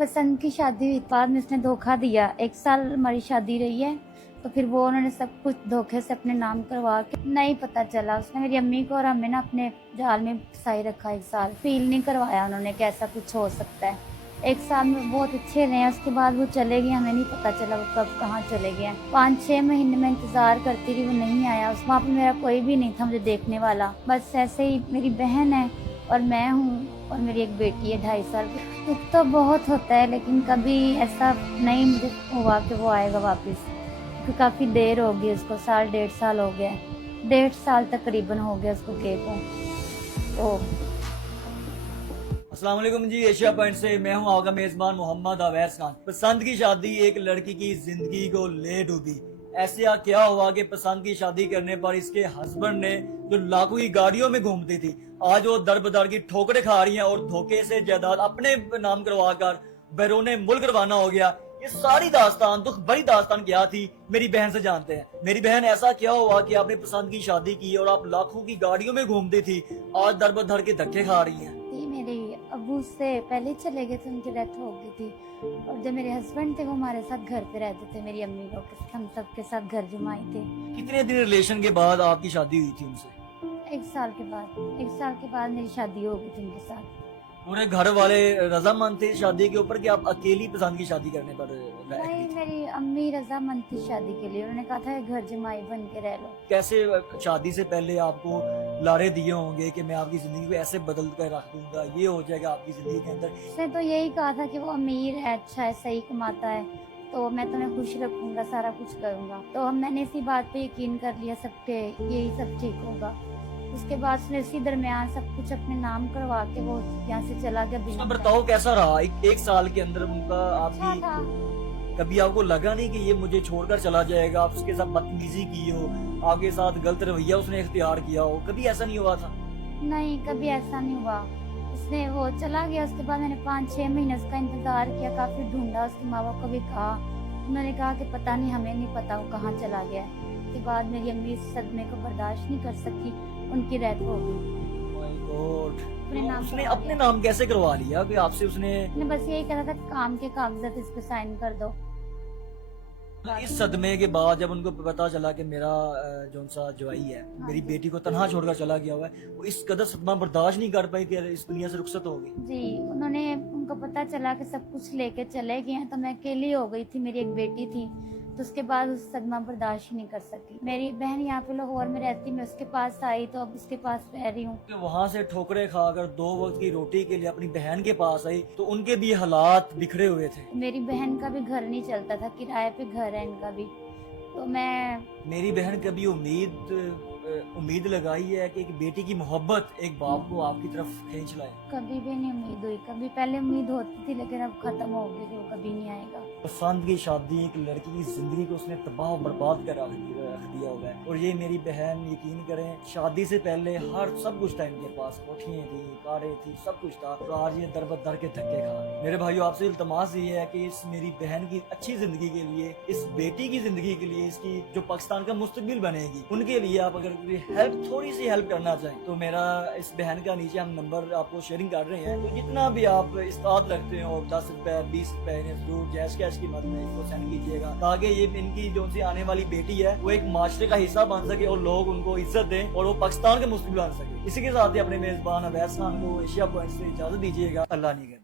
पसंद की शादी हुई, बाद में उसने धोखा दिया। 1 साल हमारी शादी रही है, तो फिर वो उन्होंने सब कुछ धोखे से अपने नाम करवा के नहीं पता चला। उसने मेरी अम्मी को और हमें ना अपने जाल में फंसाई रखा। 1 साल फील नहीं करवाया उन्होंने कि ऐसा कुछ हो सकता है। 1 साल में बहुत अच्छे रहे, उसके बाद वो चले गए, हमें नहीं पता चला वो कब कहाँ चले गए। 5-6 महीने में इंतजार करती रही, वो नहीं आया। उस वहाँ पे मेरा कोई भी नहीं था मुझे देखने वाला। बस ऐसे ही मेरी बहन है और मैं हूँ, और मेरी एक बेटी है 2.5 साल की। दुख तो बहुत होता है, लेकिन कभी ऐसा नहीं मुझे हुआ कि वो आएगा वापस, क्योंकि काफ़ी देर हो गई उसको, 1.5 साल हो गया, 1.5 साल तकरीबन हो गया उसको गए को। तो अस्सलाम वालेकुम जी, एशिया पॉइंट से मैं हूं आपका मेजबान मोहम्मद अवैस खान। पसंद की शादी एक लड़की की जिंदगी को ले डूबी। ऐसा क्या हुआ कि पसंद की शादी करने पर इसके हस्बैंड ने, जो लाखों की गाड़ियों में घूमती थी, आज वो दर बदर की ठोकरें खा रही हैं और धोखे से जायदाद अपने नाम करवा कर बैरूने मुल्क रवाना हो गया। ये सारी दास्तान, दुख भरी दास्तान क्या थी, मेरी बहन से जानते हैं। मेरी बहन, ऐसा क्या हुआ कि आपने पसंद की शादी की और आप लाखों की गाड़ियों में घूमती थी, आज दर बदर के धक्के खा रही हैं? मेरे अबू से पहले चले गए थे, उनकी डेथ हो गई थी। और जो मेरे हस्बैंड थे वो हमारे साथ घर पे रहते थे, मेरी अम्मी लोग, हम सबके साथ घर जमाए थे। कितने दिन रिलेशन के बाद आपकी शादी हुई थी उनसे? 1 साल के बाद, 1 साल के बाद मेरी शादी हो गई थी उनके साथ। पूरे घर वाले रजामंद थे शादी के ऊपर कि आप अकेली पसंद की शादी करने पर नहीं, मेरी अम्मी रजामंद थी शादी के लिए। उन्होंने कहा था घर जमाई बन के रह लो। कैसे शादी से पहले आपको लारे दिए होंगे कि मैं आपकी जिंदगी को ऐसे बदल कर रख दूंगा, ये हो जाएगा आपकी जिंदगी के अंदर? उसने तो यही कहा था कि वो अमीर है, अच्छा है, सही कमाता है, तो मैं तुम्हें खुश रखूंगा, सारा कुछ करूंगा। तो मैंने इसी बात पे यकीन कर लिया सबके, यही सब ठीक होगा। उसके बाद उसने इसी दरमियान सब कुछ अपने नाम करवा के वो यहाँ से चला गया। उसका बर्ताव कैसा रहा एक साल के अंदर उनका अच्छा था। आपकी? कभी आपको लगा नहीं कि ये मुझे छोड़कर चला जाएगा? आप उसके साथ बदतमीजी की हो, आपके साथ गलत रवैया उसने इख्तियार किया हो, कभी ऐसा नहीं हुआ था? नहीं, कभी ऐसा नहीं हुआ। उसने वो चला गया, उसके बाद मैंने 5-6 महीने उसका इंतजार किया, काफी ढूंढा, उसके माँ बाप को भी कहा। उन्होंने कहा कि पता नहीं, हमें नहीं पता वो कहाँ चला गया। उसके बाद मेरी अम्मी इस सदमे को बर्दाश्त नहीं कर सकी, उनकी डेथ हो गई। उसने अपने नाम कैसे करवा लिया कि आपसे? उसने बस यही कहा था काम के कागजात इस पे साइन कर दो। इस सदमे के बाद जब उनको पता चला कि मेरा जो सा जवाई है मेरी बेटी को तनहा छोड़कर चला गया हुआ है, वो इस कदर सदमा बर्दाश्त नहीं कर पाई कि इस दुनिया से रुखसत हो गई। जी, उनको पता चला कि सब कुछ लेके चले गए हैं, तो मैं अकेली हो गई थी, मेरी एक बेटी थी, तो उसके बाद उस सदमा बर्दाश्त ही नहीं कर सकी। मेरी बहन यहाँ पे लाहौर में रहती, मैं उसके पास आई, तो अब उसके पास रह रही हूँ। वहाँ से ठोकरे खाकर 2 वक्त की रोटी के लिए अपनी बहन के पास आई, तो उनके भी हालात बिखरे हुए थे। मेरी बहन का भी घर नहीं चलता था, किराए पे घर है इनका भी। तो मेरी बहन कभी उम्मीद लगाई है कि एक बेटी की मोहब्बत एक बाप को आपकी तरफ खींच लाए? कभी भी नहीं उम्मीद हुई। कभी पहले उम्मीद होती थी, लेकिन अब खत्म हो गई कि वो कभी नहीं आएगा। पसंद की शादी एक लड़की की जिंदगी को उसने तबाह बर्बाद कर रख दिया हुआ है। और ये मेरी बहन, यकीन करें, शादी से पहले हर सब कुछ था इनके पास, कोठियां थी, कारें थी, सब कुछ था, तो आज ये दर के धक्के खा। मेरे भाइयों, आपसे इल्तमास ये है कि इस मेरी बहन की अच्छी जिंदगी के लिए, इस बेटी की जिंदगी के लिए, इसकी जो पाकिस्तान का मुस्तकबिल बनेगी, उनके लिए आप अगर थोड़ी सी हेल्प करना चाहें तो मेरा इस बहन का नीचे हम नंबर आपको शेयरिंग कर रहे हैं। तो जितना भी आप इस्तात रखते हो, 10 रुपए 20 रुपए, जरूर जैश कैश की मदद में इसको सेंड कीजिएगा, ताकि ये इनकी जो सी आने वाली बेटी है वो एक माशरे का हिस्सा बन सके और लोग उनको इज्जत दें और वो पाकिस्तान के मुस्तकबिल बन सके। इसी के साथ ही अपने मेजबान अवैस खान को एशिया पॉइंट से इजाजत दीजिएगा। अल्लाह नहीं करे।